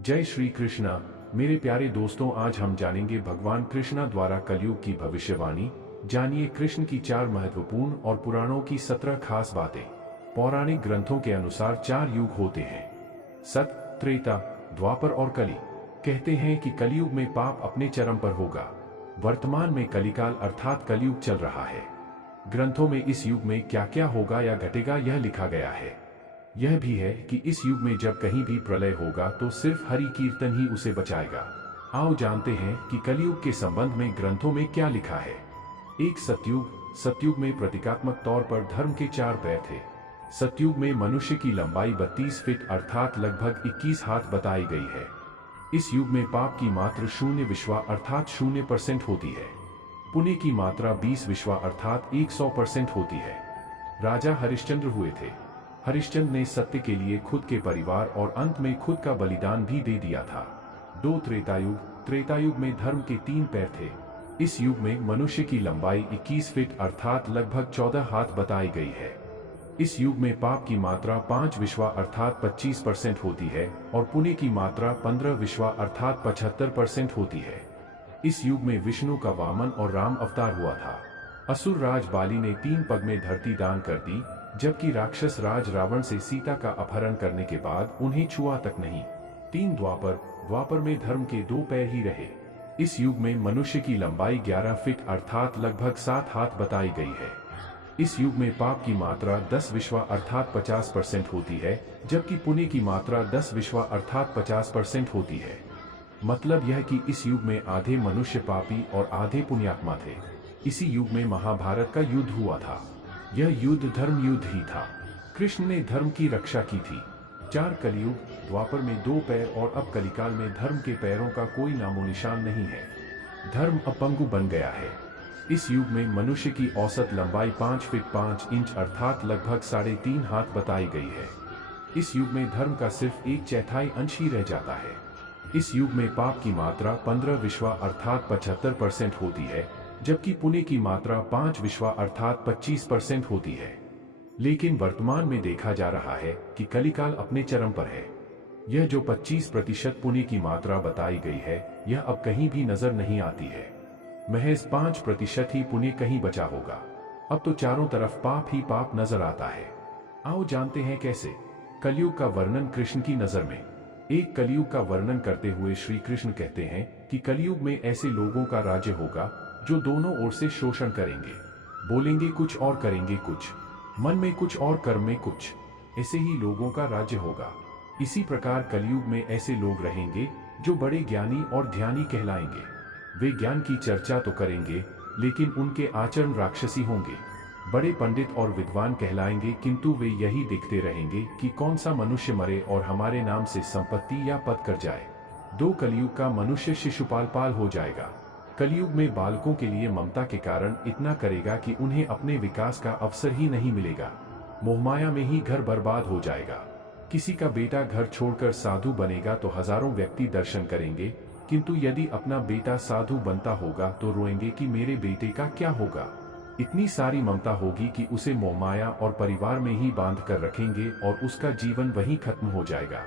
जय श्री कृष्णा। मेरे प्यारे दोस्तों, आज हम जानेंगे भगवान कृष्णा द्वारा कलयुग की भविष्यवाणी। जानिए कृष्ण की 4 महत्वपूर्ण और पुराणों की 17 खास बातें। पौराणिक ग्रंथों के अनुसार 4 युग होते हैं, सत, त्रेता, द्वापर और कली। कहते हैं कि कलयुग में पाप अपने चरम पर होगा। वर्तमान में कलिकाल अर्थात कलयुग चल रहा है। ग्रंथों में इस युग में क्या क्या होगा या घटेगा यह लिखा गया है। यह भी है कि इस युग में जब कहीं भी प्रलय होगा तो सिर्फ हरि कीर्तन ही उसे बचाएगा। आओ जानते हैं कि कलयुग के संबंध में ग्रंथों में क्या लिखा है। एक सतयुग। सतयुग में प्रतीकात्मक तौर पर धर्म के 4 पैर थे। सतयुग में मनुष्य की लंबाई 32 फीट अर्थात लगभग 21 हाथ बताई गई है। इस युग में पाप की मात्रा 0 विश्वा अर्थात 0% होती है। पुण्य की मात्रा 20 विश्वा अर्थात 100% होती है। राजा हरिश्चंद्र हुए थे। हरिश्चंद्र ने सत्य के लिए खुद के परिवार और अंत में खुद का बलिदान भी दे दिया था। 2 त्रेतायुग। त्रेतायुग में धर्म के 3 पैर थे। इस युग में मनुष्य की लंबाई 21 फीट अर्थात लगभग 14 हाथ बताई गई है। इस युग में पाप की मात्रा 5 विश्वा अर्थात 25% होती है और पुण्य की मात्रा 15 विश्वा अर्थात 75% होती है। इस युग में विष्णु का वामन और राम अवतार हुआ था। असुर राज बाली ने 3 पग में धरती दान कर दी, जबकि राक्षस राज रावण से सीता का अपहरण करने के बाद उन्हें छुआ तक नहीं। 3 द्वापर। द्वापर में धर्म के 2 पैर ही रहे। इस युग में मनुष्य की लंबाई 11 फीट अर्थात लगभग 7 हाथ बताई गई है। इस युग में पाप की मात्रा 10 विश्वा अर्थात 50% होती है, जबकि पुण्य की मात्रा 10 विश्वा अर्थात 50% होती है। मतलब यह कि इस युग में आधे मनुष्य पापी और आधे पुण्यात्मा थे। इसी युग में महाभारत का युद्ध हुआ था। यह युद्ध धर्म युद्ध ही था। कृष्ण ने धर्म की रक्षा की थी। 4 कलयुग। द्वापर में 2 पैर और अब कलिकाल में धर्म के पैरों का कोई नामो निशान नहीं है। धर्म अपंगु बन गया है। इस युग में मनुष्य की औसत लंबाई 5 फीट 5 इंच अर्थात लगभग 3.5 हाथ बताई गई है। इस युग में धर्म का सिर्फ 1/4 अंश ही रह जाता है। इस युग में पाप की मात्रा 15 विश्वा अर्थात 75% होती है, जबकि पुण्य की मात्रा 5 विश्वा अर्थात 25% होती है। लेकिन वर्तमान में देखा जा रहा है कि कलिकाल अपने चरम पर है। यह जो 25% पुण्य की मात्रा बताई गई है, यह अब कहीं भी नजर नहीं आती है। महज 5% ही पुण्य कहीं बचा होगा। अब तो चारों तरफ पाप ही पाप नजर आता है। आओ जानते हैं कैसे। कलयुग का वर्णन कृष्ण की नजर में। एक कलयुग का वर्णन करते हुए श्री कृष्ण कहते हैं कि कलयुग में ऐसे लोगों का राज्य होगा जो दोनों ओर से शोषण करेंगे। बोलेंगे कुछ और करेंगे कुछ, मन में कुछ और कर्म में कुछ। ऐसे ही लोगों का राज्य होगा। इसी प्रकार कलयुग में ऐसे लोग रहेंगे जो बड़े ज्ञानी और ध्यानी कहलाएंगे। वे ज्ञान की चर्चा तो करेंगे, लेकिन उनके आचरण राक्षसी होंगे। बड़े पंडित और विद्वान कहलाएंगे, किंतु वे यही देखते रहेंगे कि कौन सा मनुष्य मरे और हमारे नाम से संपत्ति या पद कर जाए। 2 कलयुग का मनुष्य शिशुपाल पाल हो जाएगा। कलयुग में बालकों के लिए ममता के कारण इतना करेगा कि उन्हें अपने विकास का अवसर ही नहीं मिलेगा। मोहमाया में ही घर बर्बाद हो जाएगा। किसी का बेटा घर छोड़कर साधु बनेगा तो हजारों व्यक्ति दर्शन करेंगे, किंतु यदि अपना बेटा साधु बनता होगा तो रोएंगे कि मेरे बेटे का क्या होगा। इतनी सारी ममता होगी कि उसे मोहमाया और परिवार में ही बांध कर रखेंगे और उसका जीवन वहीं खत्म हो जाएगा।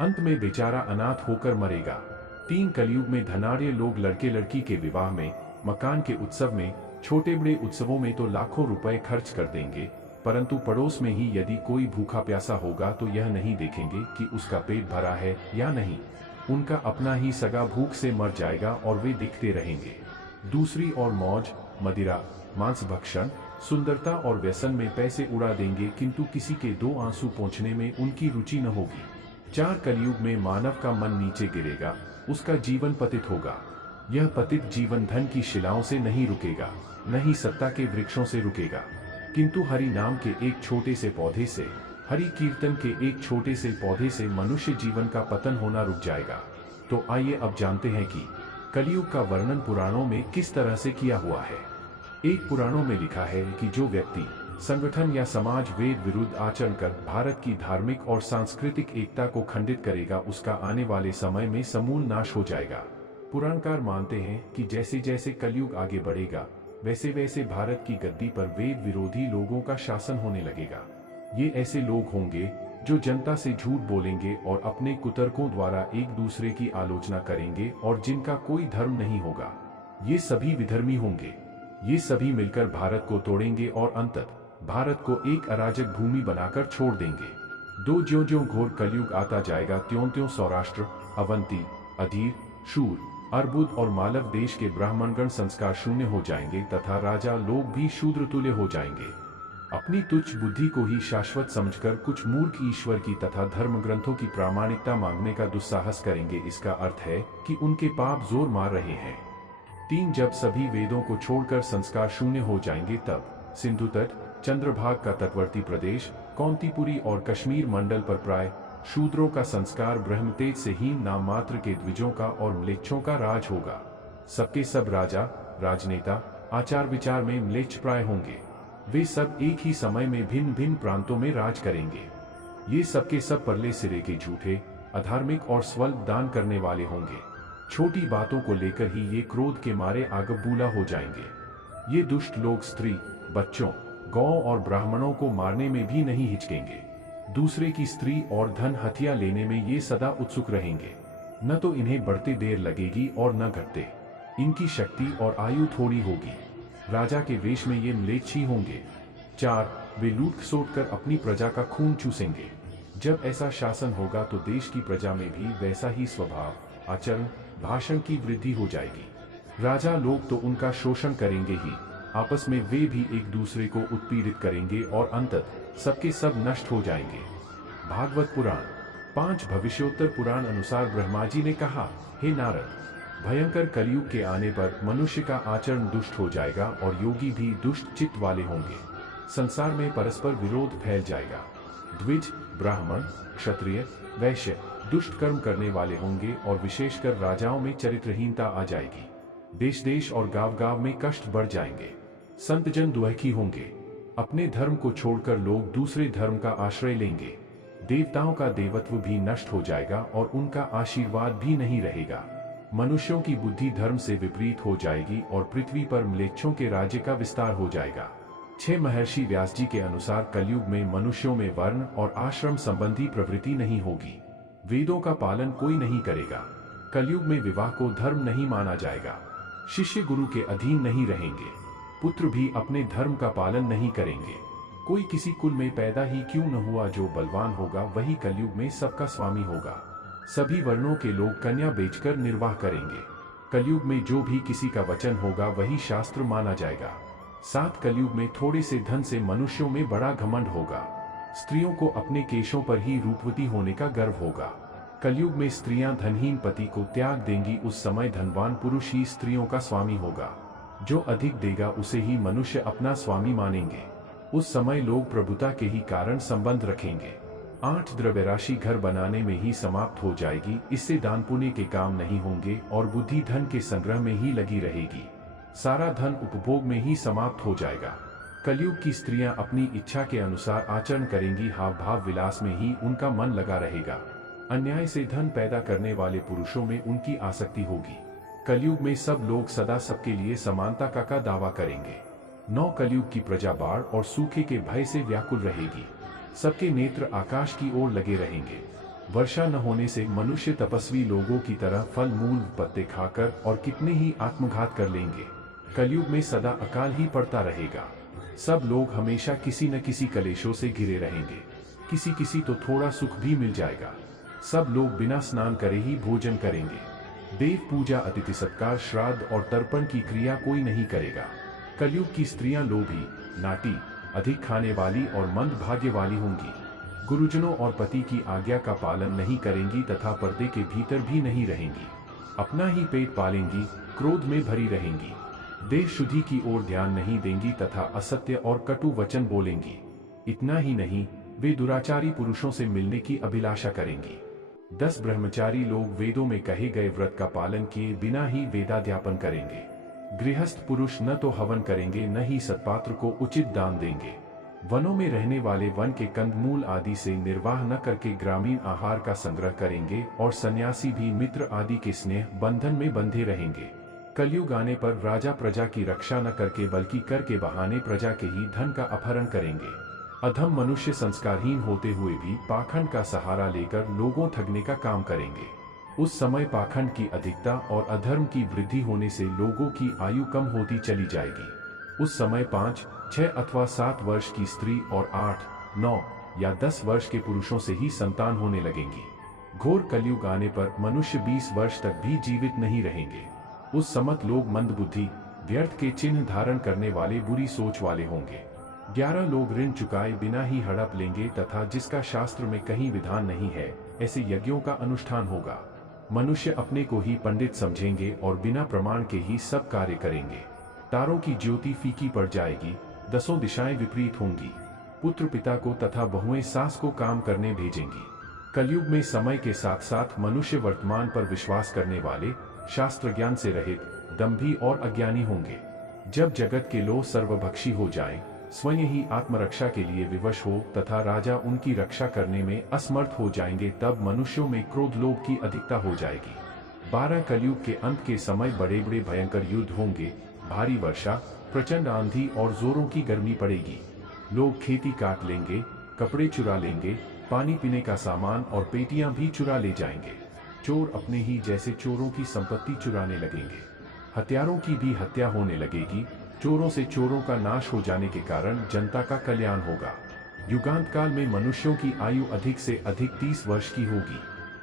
अंत में बेचारा अनाथ होकर मरेगा। 3 कलयुग में धनाढ़ लोग लड़के लड़की के विवाह में, मकान के उत्सव में, छोटे बड़े उत्सवों में तो लाखों रुपए खर्च कर देंगे, परंतु पड़ोस में ही यदि कोई भूखा प्यासा होगा तो यह नहीं देखेंगे कि उसका पेट भरा है या नहीं। उनका अपना ही सगा भूख से मर जाएगा और वे दिखते रहेंगे। दूसरी ओर मौज, मदिरा, मांस भक्षण, सुंदरता और व्यसन में पैसे उड़ा देंगे, किंतु किसी के 2 आंसू पोंछने में उनकी रुचि न होगी। 4 कलयुग में मानव का मन नीचे गिरेगा, उसका जीवन पतित होगा। यह पतित जीवन धन की शिलाओं से नहीं रुकेगा, न ही सत्ता के वृक्षों से रुकेगा, किंतु हरि नाम के एक छोटे से पौधे से, हरि कीर्तन के एक छोटे से पौधे से मनुष्य जीवन का पतन होना रुक जाएगा। तो आइए अब जानते हैं कि कलयुग का वर्णन पुराणों में किस तरह से किया हुआ है। एक पुराणों में लिखा है कि जो व्यक्ति, संगठन या समाज वेद विरुद्ध आचरण कर भारत की धार्मिक और सांस्कृतिक एकता को खंडित करेगा, उसका आने वाले समय में समूल नाश हो जाएगा। पुराणकार मानते हैं कि जैसे जैसे कलयुग आगे बढ़ेगा, वैसे वैसे भारत की गद्दी पर वेद विरोधी लोगों का शासन होने लगेगा। ये ऐसे लोग होंगे जो जनता से झूठ बोलेंगे और अपने कुतर्कों द्वारा एक दूसरे की आलोचना करेंगे और जिनका कोई धर्म नहीं होगा। ये सभी विधर्मी होंगे। ये सभी मिलकर भारत को तोड़ेंगे और अंततः भारत को एक अराजक भूमि बनाकर छोड़ देंगे। ज्यों-ज्यों घोर कलयुग आता जाएगा त्यों-त्यों सौराष्ट्र, अवंती, अधीर, शूर, अर्बुद और मालव देश के ब्राह्मणगण संस्कार शून्य हो जाएंगे तथा राजा लोग भी शूद्र तुल्य हो जाएंगे। अपनी तुच्छ बुद्धि को ही शाश्वत समझकर कुछ मूर्ख ईश्वर की तथा धर्म ग्रंथों की प्रामाणिकता मांगने का दुस्साहस करेंगे। इसका अर्थ है कि उनके पाप जोर मार रहे हैं। 3 जब सभी वेदों को छोड़कर संस्कार शून्य हो जाएंगे तब सिंधु तट, चंद्रभाग का तटवर्ती प्रदेश, कौंतीपुरी और कश्मीर मंडल पर प्राय शूद्रों का संस्कार ब्रह्मतेज से हीन नाम मात्र के द्विजों का और म्लेच्छों का राज होगा। सबके सब राजा, राजनेता, आचार विचार में म्लेच्छ प्राय होंगे। वे सब एक ही समय में भिन्न भिन्न प्रांतों में राज करेंगे। ये सबके सब परले सिरे के झूठे, अधार्मिक और स्वल्प दान करने वाले होंगे। छोटी बातों को लेकर ही ये क्रोध के मारे आगबूला हो जाएंगे। ये दुष्ट लोग स्त्री, बच्चों, गौ और ब्राह्मणों को मारने में भी नहीं हिचकेंगे। दूसरे की स्त्री और धन हथिया लेने में ये सदा उत्सुक रहेंगे। न तो इन्हें बढ़ते देर लगेगी और न घटते। इनकी शक्ति और आयु थोड़ी होगी। राजा के वेश में ये म्लेच्छ ही होंगे। 4 वे लूट खसोट कर अपनी प्रजा का खून चूसेंगे। जब ऐसा शासन होगा तो देश की प्रजा में भी वैसा ही स्वभाव, आचरण, भाषण की वृद्धि हो जाएगी। राजा लोग तो उनका शोषण करेंगे ही, आपस में वे भी एक दूसरे को उत्पीड़ित करेंगे और अंततः सबके सब नष्ट हो जाएंगे। भागवत पुराण 5 भविष्योत्तर पुराण अनुसार ब्रह्मा जी ने कहा, हे नारद, भयंकर कलयुग के आने पर मनुष्य का आचरण दुष्ट हो जाएगा और योगी भी दुष्ट चित्त वाले होंगे। संसार में परस्पर विरोध फैल जाएगा। द्विज, ब्राह्मण, क्षत्रिय, वैश्य दुष्ट कर्म करने वाले होंगे और विशेषकर राजाओं में चरित्रहीनता आ जाएगी। देश देश और गांव गांव में कष्ट बढ़ जाएंगे। संत जन दुखी होंगे। अपने धर्म को छोड़कर लोग दूसरे धर्म का आश्रय लेंगे। देवताओं का देवत्व भी नष्ट हो जाएगा और उनका आशीर्वाद भी नहीं रहेगा। मनुष्यों की बुद्धि धर्म से विपरीत हो जाएगी और पृथ्वी पर म्लेच्छों के राज्य का विस्तार हो जाएगा। 6 महर्षि व्यास जी के अनुसार कलयुग में मनुष्यों में वर्ण और आश्रम संबंधी प्रवृत्ति नहीं होगी। वेदों का पालन कोई नहीं करेगा। कलयुग में विवाह को धर्म नहीं माना जाएगा। शिष्य गुरु के अधीन नहीं रहेंगे। पुत्र भी अपने धर्म का पालन नहीं करेंगे। कोई किसी कुल में पैदा ही क्यों न हुआ, जो बलवान होगा वही कलयुग में सबका स्वामी होगा। सभी वर्णों के लोग कन्या बेचकर निर्वाह करेंगे। कलयुग में जो भी किसी का वचन होगा वही शास्त्र माना जाएगा। 7 कलयुग में थोड़े से धन से मनुष्यों में बड़ा घमंड होगा। स्त्रियों को अपने केशों पर ही रूपवती होने का गर्व होगा। कलयुग में स्त्रियां धनहीन पति को त्याग देंगी। उस समय धनवान पुरुष ही स्त्रियों का स्वामी होगा। जो अधिक देगा उसे ही मनुष्य अपना स्वामी मानेंगे। उस समय लोग प्रभुता के ही कारण संबंध रखेंगे। 8 द्रव्य राशि घर बनाने में ही समाप्त हो जाएगी। इससे दान पुण्य के काम नहीं होंगे और बुद्धि धन के संग्रह में ही लगी रहेगी। सारा धन उपभोग में ही समाप्त हो जाएगा। कलयुग की स्त्रियां अपनी इच्छा के अनुसार आचरण करेंगी। हाव भाव विलास में ही उनका मन लगा रहेगा। अन्याय से धन पैदा करने वाले पुरुषों में उनकी आसक्ति होगी। कलयुग में सब लोग सदा सबके लिए समानता का दावा करेंगे। 9 कलयुग की प्रजा बाढ़ और सूखे के भय से व्याकुल रहेगी। सबके नेत्र आकाश की ओर लगे रहेंगे। वर्षा न होने से मनुष्य तपस्वी लोगों की तरह फल मूल पत्ते खाकर और कितने ही आत्मघात कर लेंगे। कलयुग में सदा अकाल ही पड़ता रहेगा। सब लोग हमेशा किसी न किसी कलेशों से घिरे रहेंगे। किसी किसी तो थोड़ा सुख भी मिल जाएगा। सब लोग बिना स्नान करे ही भोजन करेंगे। देव पूजा, अतिथि सत्कार, श्राद्ध और तर्पण की क्रिया कोई नहीं करेगा। कलयुग की स्त्रियां लोभी, नाटी, अधिक खाने वाली और मंद भाग्य वाली होंगी। गुरुजनों और पति की आज्ञा का पालन नहीं करेंगी तथा पर्दे के भीतर भी नहीं रहेंगी। अपना ही पेट पालेंगी, क्रोध में भरी रहेंगी। देह शुद्धि की ओर ध्यान नहीं देंगी तथा असत्य और कटु वचन बोलेंगी। इतना ही नहीं, वे दुराचारी पुरुषों से मिलने की अभिलाषा करेंगी। 10 ब्रह्मचारी लोग वेदों में कहे गए व्रत का पालन किए बिना ही वेदाध्यापन करेंगे। गृहस्थ पुरुष न तो हवन करेंगे न ही सत्पात्र को उचित दान देंगे। वनों में रहने वाले वन के कंदमूल आदि से निर्वाह न करके ग्रामीण आहार का संग्रह करेंगे और सन्यासी भी मित्र आदि के स्नेह बंधन में बंधे रहेंगे। कलयुग आने पर राजा प्रजा की रक्षा न करके बल्कि कर के बहाने प्रजा के ही धन का अपहरण करेंगे। अधम मनुष्य संस्कारहीन होते हुए भी पाखंड का सहारा लेकर लोगों ठगने का काम करेंगे। उस समय पाखंड की अधिकता और अधर्म की वृद्धि होने से लोगों की आयु कम होती चली जाएगी। उस समय 5, 6 अथवा 7 वर्ष की स्त्री और 8, 9 या 10 वर्ष के पुरुषों से ही संतान होने लगेंगी। घोर कलयुग आने पर मनुष्य 20 वर्ष तक भी जीवित नहीं रहेंगे। उस समय लोग मंदबुद्धि, व्यर्थ के चिन्ह धारण करने वाले, बुरी सोच वाले होंगे। 11 लोग ऋण चुकाए बिना ही हड़प लेंगे तथा जिसका शास्त्र में कहीं विधान नहीं है, ऐसे यज्ञों का अनुष्ठान होगा। मनुष्य अपने को ही पंडित समझेंगे और बिना प्रमाण के ही सब कार्य करेंगे। तारों की ज्योति फीकी पड़ जाएगी, 10 दिशाएं विपरीत होंगी। पुत्र पिता को तथा बहुएं सास को काम करने भेजेंगी। कलयुग में समय के साथ साथ मनुष्य वर्तमान पर विश्वास करने वाले, शास्त्र ज्ञान से रहित, दंभी और अज्ञानी होंगे। जब जगत के लोग सर्वभक्षी हो जाएं, स्वयं ही आत्मरक्षा के लिए विवश हो तथा राजा उनकी रक्षा करने में असमर्थ हो जाएंगे, तब मनुष्यों में क्रोध लोभ की अधिकता हो जाएगी। 12 कलयुग के अंत के समय बड़े बड़े भयंकर युद्ध होंगे, भारी वर्षा, प्रचंड आंधी और जोरों की गर्मी पड़ेगी। लोग खेती काट लेंगे, कपड़े चुरा लेंगे, पानी पीने का सामान और पेटियां भी चुरा ले जाएंगे। चोर अपने ही जैसे चोरों की संपत्ति चुराने लगेंगे। हत्यारों की भी हत्या होने लगेगी। चोरों से चोरों का नाश हो जाने के कारण जनता का कल्याण होगा। युगांत काल में मनुष्यों की आयु अधिक से अधिक 30 वर्ष की होगी।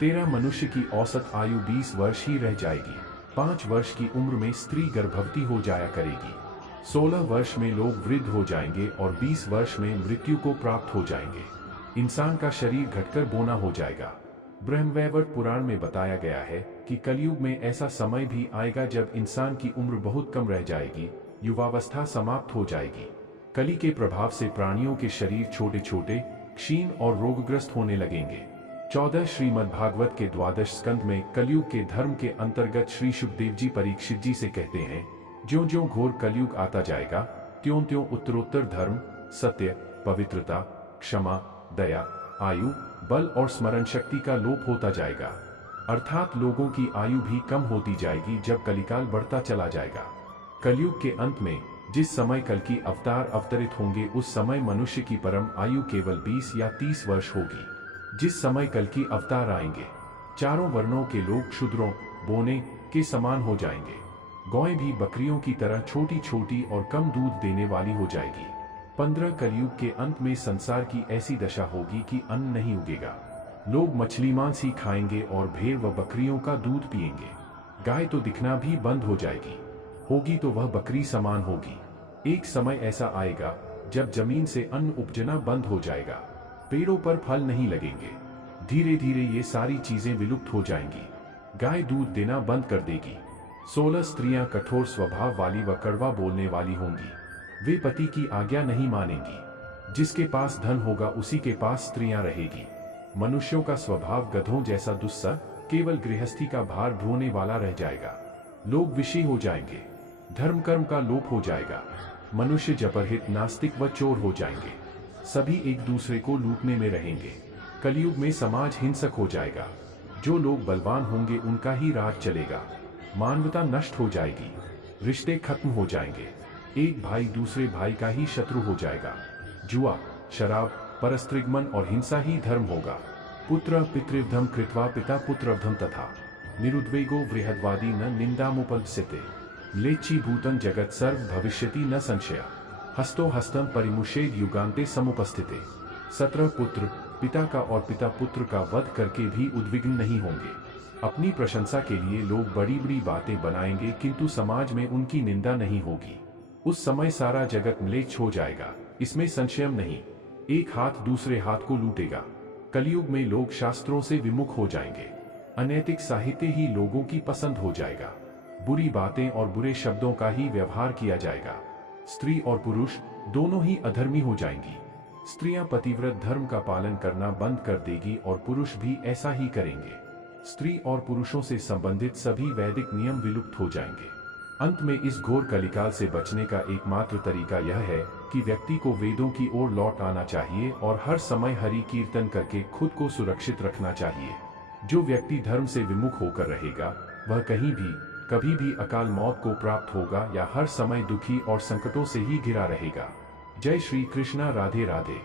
13 मनुष्य की औसत आयु 20 वर्ष ही रह जाएगी। 5 वर्ष की उम्र में स्त्री गर्भवती हो जाया करेगी। 16 वर्ष में लोग वृद्ध हो जाएंगे और 20 वर्ष में मृत्यु को प्राप्त हो जाएंगे। इंसान का शरीर घटकर बोना हो जाएगा। ब्रह्मवैवर्त पुराण में बताया गया है कि कलयुग में ऐसा समय भी आएगा जब इंसान की उम्र बहुत कम रह जाएगी, युवावस्था समाप्त हो जाएगी। कली के प्रभाव से प्राणियों के शरीर छोटे छोटे, क्षीण और रोगग्रस्त होने लगेंगे। 14 श्रीमद् भागवत के 12 स्कंद में कलयुग के धर्म के अंतर्गत श्री सुखदेव जी परीक्षित जी से कहते हैं, ज्यों ज्यों घोर कलयुग आता जाएगा, त्यों त्यों उत्तरोत्तर धर्म, सत्य, पवित्रता, क्षमा, दया, आयु, बल और स्मरण शक्ति का लोप होता जाएगा। अर्थात लोगों की आयु भी कम होती जाएगी जब कलिकाल बढ़ता चला जाएगा। कलयुग के अंत में जिस समय कल की अवतार अवतरित होंगे, उस समय मनुष्य की परम आयु केवल 20 या 30 वर्ष होगी। जिस समय कल की अवतार आएंगे, चारों वर्णों के लोग शूद्रों, बोने के समान हो जाएंगे। गौएं भी बकरियों की तरह छोटी छोटी और कम दूध देने वाली हो जाएगी। 15 कलयुग के अंत में संसार की ऐसी दशा होगी कि अन्न नहीं उगेगा। लोग मछली मांस ही खाएंगे और भेड़ व बकरियों का दूध पिएंगे। गाय तो दिखना भी बंद हो जाएगी, होगी तो वह बकरी समान होगी। एक समय ऐसा आएगा जब जमीन से अन्न उपजना बंद हो जाएगा, पेड़ों पर फल नहीं लगेंगे। धीरे धीरे ये सारी चीजें विलुप्त हो जाएंगी। गाय दूध देना बंद कर देगी। 16 स्त्रियां कठोर स्वभाव वाली व कड़वा बोलने वाली होंगी। वे पति की आज्ञा नहीं मानेंगी। जिसके पास धन होगा उसी के पास स्त्रियां रहेगी। मनुष्यों का स्वभाव गधों जैसा दुस्सह, केवल गृहस्थी का भार ढोने वाला रह जाएगा। लोग विषयी हो जाएंगे। धर्म कर्म का लोप हो जाएगा। मनुष्य जबरहित, नास्तिक व चोर हो जाएंगे। सभी एक दूसरे को लूटने में रहेंगे। कलयुग में समाज हिंसक हो जाएगा। जो लोग बलवान होंगे उनका ही राज चलेगा। मानवता नष्ट हो जाएगी। रिश्ते खत्म हो जाएंगे। एक भाई दूसरे भाई का ही शत्रु हो जाएगा। जुआ, शराब, परस्त्रीगमन और हिंसा ही धर्म होगा। पुत्र पितृवधम कृत्वा पिता पुत्रवधम तथा निरुद्वेगो बृहद्वादी न निंदामुपलप्स्यते। लेच्छी भूतं जगत सर्व भविष्यति न संशय। हस्तो हस्तम परिमुषेद युगान्ते समुपस्थिते। 17 पुत्र पिता का और पिता पुत्र का वध करके भी उद्विग्न नहीं होंगे। अपनी प्रशंसा के लिए लोग बड़ी बड़ी बातें बनाएंगे, किंतु समाज में उनकी निंदा नहीं होगी। उस समय सारा जगत म्लेच्छ हो जाएगा, इसमें संशय नहीं। एक हाथ दूसरे हाथ को लूटेगा। कलयुग में लोग शास्त्रों से विमुख हो जाएंगे। अनैतिक साहित्य ही लोगों की पसंद हो जाएगा। बुरी बातें और बुरे शब्दों का ही व्यवहार किया जाएगा। स्त्री और पुरुष दोनों ही अधर्मी हो जाएंगी। स्त्रियां पतिव्रत धर्म का पालन करना बंद कर देगी और पुरुष भी ऐसा ही करेंगे। स्त्री और पुरुषों से संबंधित सभी वैदिक नियम विलुप्त हो जाएंगे। अंत में इस घोर कलिकाल से बचने का एकमात्र तरीका यह है कि व्यक्ति को वेदों की ओर लौट आना चाहिए और हर समय हरि कीर्तन करके खुद को सुरक्षित रखना चाहिए। जो व्यक्ति धर्म से विमुख होकर रहेगा, वह कहीं भी कभी भी अकाल मौत को प्राप्त होगा या हर समय दुखी और संकटों से ही घिरा रहेगा। जय श्री कृष्णा। राधे राधे।